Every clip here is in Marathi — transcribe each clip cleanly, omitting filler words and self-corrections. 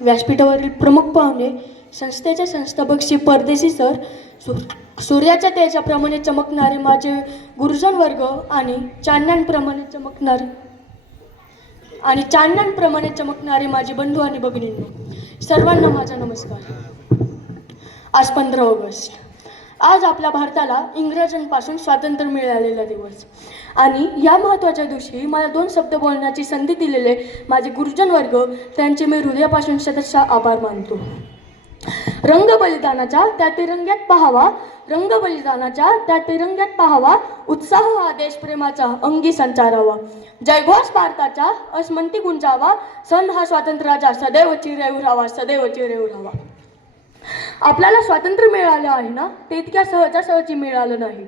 व्यासपीठावरील प्रमुख पाहुणे, संस्थेचे संस्थापक श्री परदेशी सर, सूर्याच्या तेजाप्रमाणे चमकणारे माझे गुरुजन वर्ग आणि चांदण्याप्रमाणे चमकणारे माझे बंधू आणि भगिनींनो, सर्वांना माझा नमस्कार. आज 15 ऑगस्ट. आज आपल्या भारताला इंग्रजांपासून स्वातंत्र्य मिळालेला दिवस आणि या महत्त्वाच्या दिवशी मला 2 शब्द बोलण्याची संधी दिलेले माझे गुरुजन वर्ग, त्यांचे मी हृदयापासून शतशः आभार मानतो. रंगबलिदानाच्या त्या तिरंग्यात पाहावा, उत्साह हा देशप्रेमाचा अंगी संचारावा. जयघोष भारताचा अस्मंती गुंजावा, सण हा स्वातंत्र्याचा सदैव चिरस्थायी राहावा, सदैव चिरस्थायी राहावा. आपल्याला स्वातंत्र्य मिळालं आहे ना, ते इतक्या सहजासहजी मिळालं नाही.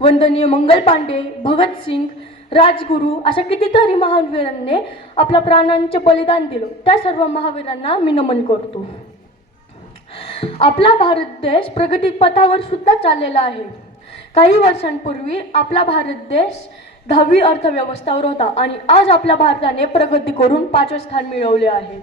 वंदनीय मंगल पांडे, भगतसिंग, राजगुरू अशा कितीतरी महावीरांनी आपल्या प्राणांचे बलिदान दिलं. त्या सर्व महावीरांना मी नमन करतो. आपला भारत देश प्रगतीपथावर सुद्धा चाललेला आहे. काही वर्षांपूर्वी आपला भारत देश 10वी अर्थव्यवस्थेवर होता आणि आज आपल्या भारताने प्रगती करून 5वे स्थान मिळवले आहे.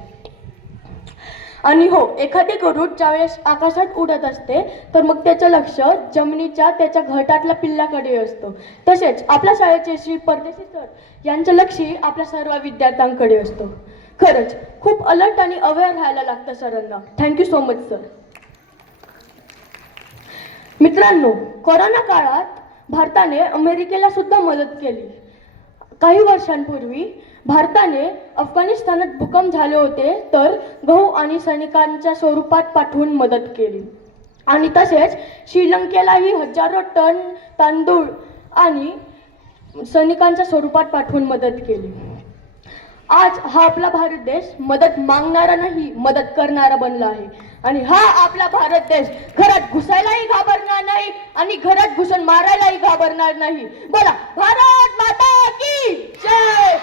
आणि हो, एखादी गरुड ज्यावेळेस आकाशात उडत असते तर मग त्याचं लक्ष जमिनीच्या त्याच्या घरट्यातल्या पिल्लाकडे असतं. तसेच आपल्या शाळेचे श्री परदेशी सर यांचं लक्ष आपल्या सर्व विद्यार्थ्यांकडे असतं. खरंच खूप अलर्ट आणि अवेअर राहायला लागतं सरांना. Thank you so much sir. मित्रांनो, कोरोना काळात भारताने अमेरिकेला सुद्धा मदत केली. काही वर्षांपूर्वी भारताने अफगाणिस्तानात भूकंप झाले होते तर गहू आणि सैनिकांच्या स्वरूपात पाठवून मदत केली. आणि तसेच श्रीलंकेलाही हजारो टन तांदूळ आणि सैनिकांच्या स्वरूपात पाठवून मदत केली. आज हा आपला भारत देश मदत मागणारा नाही, मदत करणारा बनला आहे. आणि हा आपला भारत देश घरात घुसायलाही घाबरणार नाही आणि घरात घुसून मारायलाही घाबरणार नाही. बोला, भारत माता की जय.